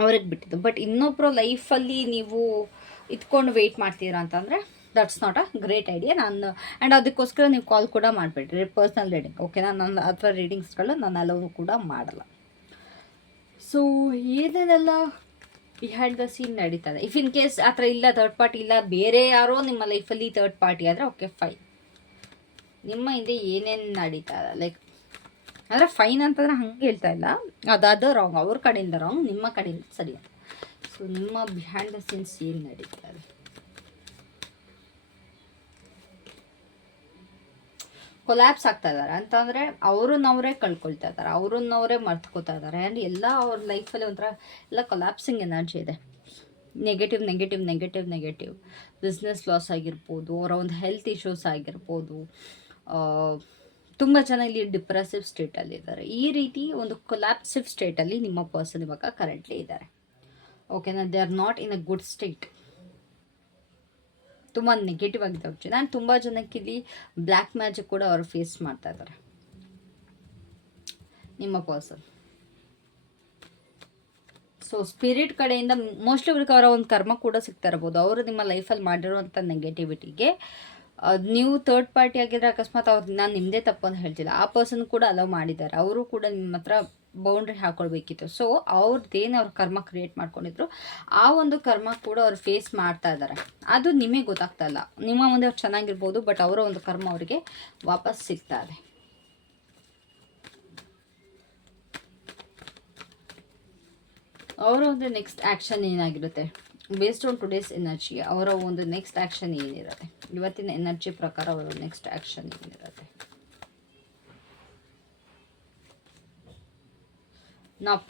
ಅವ್ರಿಗೆ ಬಿಟ್ಟಿದ್ದು. ಬಟ್ ಇನ್ನೊಬ್ಬರ ಲೈಫಲ್ಲಿ ನೀವು ಇದ್ಕೊಂಡು ವೆಯ್ಟ್ ಮಾಡ್ತೀರಾ ಅಂತಂದರೆ that's not a great idea. And ಅದಕ್ಕೋಸ್ಕರ ನೀವು ಕಾಲ್ ಕೂಡ ಮಾಡಬೇಡ್ರಿ. ಪರ್ಸ್ನಲ್ ರೀಡಿಂಗ್, ಓಕೆನಾ? ನನ್ನ ಆ ಥರ ರೀಡಿಂಗ್ಸ್ಗಳು ನಾನು ಅಲೋವ್ ಕೂಡ ಮಾಡಲ್ಲ. ಸೊ ಏನೇನೆಲ್ಲ ಬಿಹೈಂಡ್ ದ ಸೀನ್ ನಡೀತದೆ. ಇಫ್ ಇನ್ ಕೇಸ್ ಆ ಥರ ಇಲ್ಲ, ಥರ್ಡ್ ಪಾರ್ಟಿ ಇಲ್ಲ, ಬೇರೆ ಯಾರೋ ನಿಮ್ಮ ಲೈಫಲ್ಲಿ ಥರ್ಡ್ ಪಾರ್ಟಿ ಆದರೆ ಓಕೆ ಫೈನ್. ನಿಮ್ಮ ಹಿಂದೆ ಏನೇನು ನಡೀತಾ ಇದೆ, ಲೈಕ್ ಅಂದರೆ ಫೈನ್ ಅಂತಂದರೆ ಹಂಗೆ ಹೇಳ್ತಾ ಇಲ್ಲ, ಅದಾದ ರಾಂಗ್, ಅವ್ರ ಕಡೆಯಿಂದ ರಾಂಗ್, ನಿಮ್ಮ ಕಡೆಯಿಂದ ಸರಿ ಅಂತ. ಸೊ ನಿಮ್ಮ ಬಿಹೈಂಡ್ ದ ಸೀನ್ಸ್ ಏನು ನಡೀತಾ ಇದೆ? ಕೊಲ್ಯಾಪ್ಸ್ ಆಗ್ತಾ ಇದ್ದಾರೆ ಅಂತಂದರೆ ಅವ್ರನ್ನವರೇ ಕಳ್ಕೊಳ್ತಾ ಇದ್ದಾರೆ, ಅವ್ರನ್ನವರೇ ಮರ್ತ್ಕೋತಾ ಇದ್ದಾರೆ. ಆ್ಯಂಡ್ ಎಲ್ಲ ಅವ್ರ ಲೈಫಲ್ಲಿ ಒಂಥರ ಎಲ್ಲ ಕೊಲ್ಯಾಪ್ಸಿಂಗ್ ಎನರ್ಜಿ ಇದೆ. ನೆಗೆಟಿವ್ ಬಿಸ್ನೆಸ್ ಲಾಸ್ ಆಗಿರ್ಬೋದು, ಅವರ ಒಂದು ಹೆಲ್ತ್ ಇಶ್ಯೂಸ್ ಆಗಿರ್ಬೋದು, ತುಂಬ ಜನ ಇಲ್ಲಿ ಡಿಪ್ರೆಸಿವ್ ಸ್ಟೇಟಲ್ಲಿದ್ದಾರೆ. ಈ ರೀತಿ ಒಂದು ಕೊಲ್ಯಾಪ್ಸಿವ್ ಸ್ಟೇಟಲ್ಲಿ ನಿಮ್ಮ ಪರ್ಸನ್ ಇವಾಗ ಕರೆಂಟ್ಲಿ ಇದ್ದಾರೆ. ಓಕೆನಾ, they are not in a good state. ತುಂಬ ನೆಗೆಟಿವ್ ಆಗಿದೆ ಅವ್ರ ಜನ. ಆ್ಯಂಡ್ ತುಂಬ ಜನಕ್ಕೆ ಇಲ್ಲಿ ಬ್ಲ್ಯಾಕ್ ಮ್ಯಾಜಿಕ್ ಕೂಡ ಅವರು ಫೇಸ್ ಮಾಡ್ತಾ ಇದ್ದಾರೆ ನಿಮ್ಮ ಪರ್ಸನ್. ಸೊ ಸ್ಪಿರಿಟ್ ಕಡೆಯಿಂದ ಮೋಸ್ಟ್ಲಿ ಅವ್ರಿಗೆ ಅವರ ಒಂದು ಕರ್ಮ ಕೂಡ ಸಿಗ್ತಾ ಇರ್ಬೋದು. ಅವರು ನಿಮ್ಮ ಲೈಫಲ್ಲಿ ಮಾಡಿರುವಂಥ ನೆಗೆಟಿವಿಟಿಗೆ ನೀವು ಥರ್ಡ್ ಪಾರ್ಟಿ ಆಗಿದ್ರೆ ಅಕಸ್ಮಾತ್ ಅವ್ರು ನಾನು ನಿಮ್ಮದೇ ತಪ್ಪು ಅಂತ ಹೇಳ್ತಿಲ್ಲ, ಆ ಪರ್ಸನ್ ಕೂಡ ಅಲೋ ಮಾಡಿದ್ದಾರೆ. ಅವರು ಕೂಡ ನಿಮ್ಮ ಹತ್ರ ಬೌಂಡ್ರಿ ಹಾಕೊಳ್ಬೇಕಿತ್ತು. ಸೊ ಅವ್ರದ್ದೇನು ಅವ್ರ ಕರ್ಮ ಕ್ರಿಯೇಟ್ ಮಾಡ್ಕೊಂಡಿದ್ರು ಆ ಒಂದು ಕರ್ಮ ಕೂಡ ಅವ್ರು ಫೇಸ್ ಮಾಡ್ತಾ ಇದ್ದಾರೆ. ಅದು ನಿಮಗೆ ಗೊತ್ತಾಗ್ತಾ ಇಲ್ಲ. ನಿಮ್ಮ ಮುಂದೆ ಅವ್ರು ಚೆನ್ನಾಗಿರ್ಬೋದು, ಬಟ್ ಅವರ ಒಂದು ಕರ್ಮ ಅವರಿಗೆ ವಾಪಸ್ ಸಿಗ್ತಾ ಇದೆ. ಅವರ ಒಂದು ನೆಕ್ಸ್ಟ್ ಆ್ಯಕ್ಷನ್ ಏನಾಗಿರುತ್ತೆ ಬೇಸ್ಡ್ ಆನ್ ಟುಡೇಸ್ ಎನರ್ಜಿ? ಅವರ ಒಂದು ನೆಕ್ಸ್ಟ್ ಆ್ಯಕ್ಷನ್ ಏನಿರುತ್ತೆ ಇವತ್ತಿನ ಎನರ್ಜಿ ಪ್ರಕಾರ? ಅವರ ನೆಕ್ಸ್ಟ್ ಆ್ಯಕ್ಷನ್ ಏನಿರುತ್ತೆ? ನಾಪ್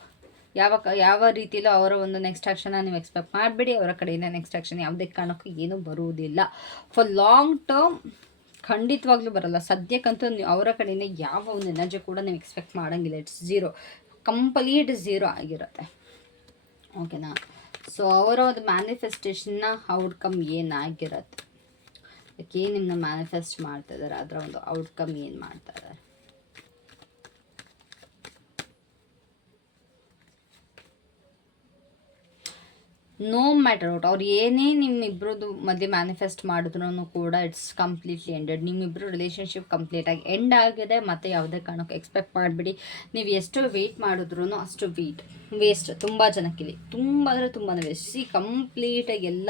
ಯಾವ ರೀತಿಯಲ್ಲೂ ಅವರ ಒಂದು ನೆಕ್ಸ್ಟ್ ಆ್ಯಕ್ಷನ್ನ ನೀವು ಎಕ್ಸ್ಪೆಕ್ಟ್ ಮಾಡಬೇಡಿ. ಅವರ ಕಡೆಯಿಂದ ನೆಕ್ಸ್ಟ್ ಆ್ಯಕ್ಷನ್ ಯಾವುದೇ ಕಾರಣಕ್ಕೂ ಏನೂ ಬರುವುದಿಲ್ಲ. ಫಾರ್ ಲಾಂಗ್ ಟರ್ಮ್ ಖಂಡಿತವಾಗ್ಲೂ ಬರಲ್ಲ. ಸದ್ಯಕ್ಕಂತೂ ಅವರ ಕಡೆಯಿಂದ ಯಾವ ಒಂದು ಎನರ್ಜಿ ಕೂಡ ನೀವು ಎಕ್ಸ್ಪೆಕ್ಟ್ ಮಾಡೋಂಗಿಲ್ಲ. ಇಟ್ಸ್ ಝೀರೋ, ಕಂಪ್ಲೀಟ್ ಝೀರೋ ಆಗಿರುತ್ತೆ. ಓಕೆನಾ? ಸೊ ಅವರ ಒಂದು ಮ್ಯಾನಿಫೆಸ್ಟೇಷನ್ನ ಔಟ್ಕಮ್ ಏನಾಗಿರುತ್ತೆ, ಏನು ನಿಮ್ಮನ್ನ ಮ್ಯಾನಿಫೆಸ್ಟ್ ಮಾಡ್ತಾ ಇದ್ದಾರೆ, ಅದರ ಒಂದು ಔಟ್ಕಮ್ ಏನು ಮಾಡ್ತಾ ಇದ್ದಾರೆ? ನೋ ಮ್ಯಾಟರ್ ಔಟ್ ಅವ್ರು ಏನೇ ನಿಮ್ಮಿಬ್ರದ್ದು ಮಧ್ಯೆ ಮ್ಯಾನಿಫೆಸ್ಟ್ ಮಾಡಿದ್ರು ಕೂಡ ಇಟ್ಸ್ ಕಂಪ್ಲೀಟ್ಲಿ ಎಂಡೆಡ್. ನಿಮ್ಮಿಬ್ಬರು ರಿಲೇಷನ್ಶಿಪ್ ಕಂಪ್ಲೀಟಾಗಿ ಎಂಡ್ ಆಗಿದೆ. ಮತ್ತು ಯಾವುದೇ ಕಾರಣಕ್ಕೂ ಎಕ್ಸ್ಪೆಕ್ಟ್ ಮಾಡಿಬಿಡಿ. ನೀವು ಎಷ್ಟು ವೆಯ್ಟ್ ಮಾಡಿದ್ರು ಅಷ್ಟು ವೇಸ್ಟ್. ತುಂಬ ಜನಕ್ಕಿಲ್ಲಿ ತುಂಬ ಅಂದರೆ ತುಂಬಾ ವೇಸ್ಟ್. ಕಂಪ್ಲೀಟಾಗಿ ಎಲ್ಲ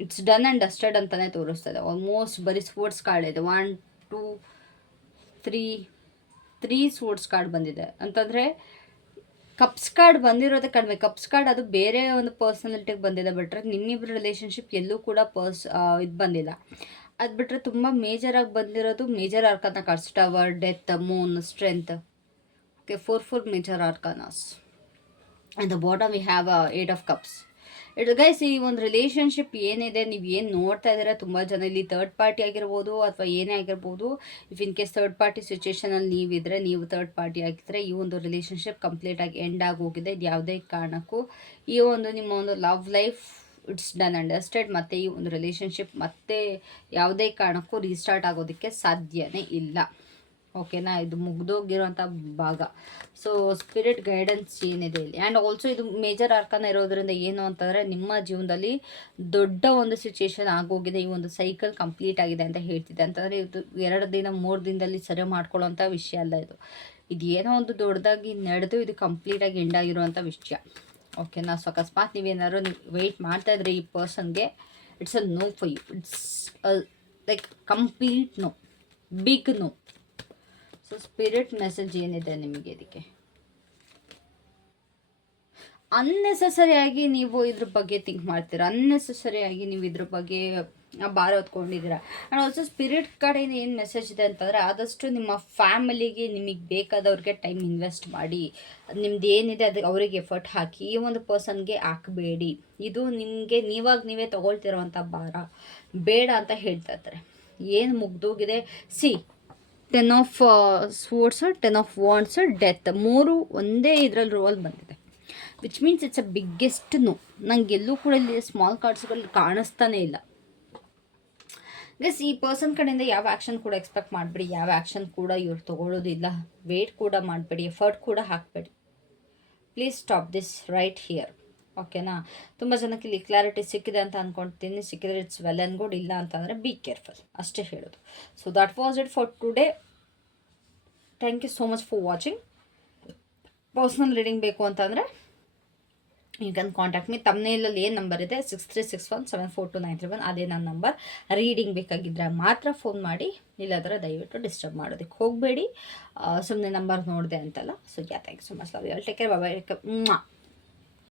ಇಟ್ಸ್ ಡನ್ ಆ್ಯಂಡ್ ಡಸ್ಟೆಡ್ ಅಂತಲೇ ತೋರಿಸ್ತದೆ. ಆಲ್ಮೋಸ್ಟ್ ಬರೀ ಸ್ಪೋರ್ಟ್ಸ್ ಕಾರ್ಡ್ ಇದೆ. 1 2 3 ಸ್ಪೋರ್ಟ್ಸ್ ಕಾರ್ಡ್ ಬಂದಿದೆ ಅಂತಂದರೆ ಕಪ್ಸ್ ಕಾರ್ಡ್ ಬಂದಿರೋದೇ ಕಡಿಮೆ. ಕಪ್ಸ್ ಕಾರ್ಡ್ ಅದು ಬೇರೆ ಒಂದು ಪರ್ಸನಾಲಿಟಿಗೆ ಬಂದಿದೆ. ಬಿಟ್ಟರೆ ನಿಮ್ಮಿಬ್ಬರ ರಿಲೇಷನ್ಶಿಪ್ ಎಲ್ಲೂ ಕೂಡ ಇದು ಬಂದಿಲ್ಲ. ಅದು ಬಿಟ್ಟರೆ ತುಂಬ ಮೇಜರಾಗಿ ಬಂದಿರೋದು major arcana cards: tower, death, moon, strength. Okay, 4 major arcanas. And the bottom we have 8 of cups. Guys, ಈ ಒಂದು ರಿಲೇಷನ್ಶಿಪ್ ಏನಿದೆ, ನೀವು ಏನು ನೋಡ್ತಾ ಇದ್ದೀರಾ, ತುಂಬ ಜನ ಇಲ್ಲಿ ಥರ್ಡ್ ಪಾರ್ಟಿ ಆಗಿರ್ಬೋದು ಅಥವಾ ಏನೇ ಆಗಿರ್ಬೋದು. If in case third party ಸಿಚುವೇಷನಲ್ಲಿ ನೀವಿದ್ರೆ, ನೀವು ಥರ್ಡ್ ಪಾರ್ಟಿ ಆಗಿದ್ದರೆ, ಈ ಒಂದು ರಿಲೇಷನ್ಶಿಪ್ ಕಂಪ್ಲೀಟಾಗಿ ಎಂಡ್ ಆಗೋಗಿದೆ. ಇದು ಯಾವುದೇ ಕಾರಣಕ್ಕೂ ಈ ಒಂದು ನಿಮ್ಮ ಒಂದು love life it's done and dusted. ಮತ್ತು ಈ ಒಂದು ರಿಲೇಷನ್ಶಿಪ್ ಮತ್ತೆ ಯಾವುದೇ ಕಾರಣಕ್ಕೂ ರೀಸ್ಟಾರ್ಟ್ ಆಗೋದಕ್ಕೆ ಸಾಧ್ಯನೇ ಇಲ್ಲ. ಓಕೆನಾ? ಇದು ಮುಗ್ದೋಗಿರೋಂಥ ಭಾಗ. ಸೊ ಸ್ಪಿರಿಟ್ ಗೈಡೆನ್ಸ್ ಏನಿದೆ ಇಲ್ಲಿ. ಆ್ಯಂಡ್ ಆಲ್ಸೋ ಇದು ಮೇಜರ್ ಆರ್ಕಾನ ಇರೋದ್ರಿಂದ ಏನು ಅಂತಂದರೆ, ನಿಮ್ಮ ಜೀವನದಲ್ಲಿ ದೊಡ್ಡ ಒಂದು ಸಿಚುವೇಶನ್ ಆಗೋಗಿದೆ. ಈ ಒಂದು ಸೈಕಲ್ ಕಂಪ್ಲೀಟ್ ಆಗಿದೆ ಅಂತ ಹೇಳ್ತಿದೆ. ಅಂತಂದರೆ ಇದು 2 ದಿನ 3 ದಿನದಲ್ಲಿ ಸರಿ ಮಾಡ್ಕೊಳ್ಳೋಂಥ ವಿಷಯ ಅಲ್ಲ. ಇದು ಏನೋ ಒಂದು ದೊಡ್ಡದಾಗಿ ನಡೆದು ಇದು ಕಂಪ್ಲೀಟಾಗಿ ಎಂಡ್ ಆಗಿರುವಂಥ ವಿಷಯ. ಓಕೆನಾ? ಸೊ ಅಕಸ್ಮಾತ್ ನೀವೇನಾದ್ರು ವೆಯ್ಟ್ ಮಾಡ್ತಾಯಿದ್ರೆ ಈ ಪರ್ಸನ್ಗೆ, it's a no for you. It's like complete no, big no. So spirit message ಏನಿದೆ ನಿಮಗೆ ಇದಕ್ಕೆ? ಅನ್ನೆಸೆಸರಿಯಾಗಿ ನೀವು ಇದ್ರ ಬಗ್ಗೆ ಥಿಂಕ್ ಮಾಡ್ತೀರಾ, ಅನ್ನೆಸೆಸರಿಯಾಗಿ ನೀವು ಇದ್ರ ಬಗ್ಗೆ ಭಾರ ಹೊತ್ಕೊಂಡಿದ್ದೀರಾ. ಆ್ಯಂಡ್ ಆಲ್ಸೋ ಸ್ಪಿರಿಟ್ ಕಡೆಯಿಂದ ಏನು ಮೆಸೇಜ್ ಇದೆ ಅಂತಂದರೆ, ಆದಷ್ಟು ನಿಮ್ಮ ಫ್ಯಾಮಿಲಿಗೆ, ನಿಮಗೆ ಬೇಕಾದವ್ರಿಗೆ ಟೈಮ್ ಇನ್ವೆಸ್ಟ್ ಮಾಡಿ. ನಿಮ್ದು ಏನಿದೆ ಅದಕ್ಕೆ ಅವರಿಗೆ ಎಫರ್ಟ್ ಹಾಕಿ. ಈ ಒಂದು ಪರ್ಸನ್ಗೆ ಹಾಕಬೇಡಿ. ಇದು ನಿಮಗೆ ನೀವೇ ತೊಗೊಳ್ತಿರೋವಂಥ ಭಾರ ಬೇಡ ಅಂತ ಹೇಳ್ತಾ ಇರ್ತಾರೆ. ಏನು ಮುಗ್ದೋಗಿದೆ. 10 of swords, 10 of wands, death, 3 ಒಂದೇ ಇದರಲ್ಲಿ ರೋಲ್ ಬಂದಿದೆ. Which means it's a biggest no. ನನಗೆಲ್ಲೂ ಕೂಡ ಇಲ್ಲಿ ಸ್ಮಾಲ್ ಕಾರ್ಡ್ಸ್ಗಳು ಕಾಣಿಸ್ತಾನೇ ಇಲ್ಲ. ಗೈಸ್, ಈ ಪರ್ಸನ್ ಕಡೆಯಿಂದ ಯಾವ ಆ್ಯಕ್ಷನ್ ಕೂಡ ಎಕ್ಸ್ಪೆಕ್ಟ್ ಮಾಡಬೇಡಿ. ಯಾವ ಆ್ಯಕ್ಷನ್ ಕೂಡ ಇವ್ರು ತೊಗೊಳ್ಳೋದಿಲ್ಲ. ವೇಟ್ ಕೂಡ ಮಾಡಬೇಡಿ, ಎಫರ್ಟ್ ಕೂಡ ಹಾಕಬೇಡಿ. Please stop this right here. ಓಕೆನಾ? ತುಂಬ ಜನಕ್ಕೆ ಇಲ್ಲಿ ಕ್ಲಾರಿಟಿ ಸಿಕ್ಕಿದೆ ಅಂತ ಅಂದ್ಕೊಳ್ತೀನಿ. ಸಿಕ್ಕಿದ್ರೆ ಇಟ್ಸ್ ವೆಲ್ ಆ್ಯಂಡ್ ಗುಡ್. ಇಲ್ಲ ಅಂತಂದರೆ ಬಿ ಕೇರ್ಫುಲ್, ಅಷ್ಟೇ ಹೇಳೋದು. So that was it for today. Thank you so much for watching. Personal reading ಬೇಕು ಅಂತಂದರೆ ಯು ಕ್ಯಾನ್ ಕಾಂಟ್ಯಾಕ್ಟ್ ಮೀ. ತಮ್ಮನೇಲಲ್ಲಿ ಏನು ನಂಬರ್ ಇದೆ 6361742931, ಅದೇ ನನ್ನ ನಂಬರ್. ರೀಡಿಂಗ್ ಬೇಕಾಗಿದ್ದರೆ ಮಾತ್ರ ಫೋನ್ ಮಾಡಿ, ಇಲ್ಲಾಂದರೆ ದಯವಿಟ್ಟು ಡಿಸ್ಟರ್ಬ್ ಮಾಡೋದಕ್ಕೆ ಹೋಗಬೇಡಿ. ಸುಮ್ಮನೆ ನಂಬರ್ ನೋಡಿದೆ ಅಂತಲ್ಲ. So thank you so much. Love you all. Take care. Bye.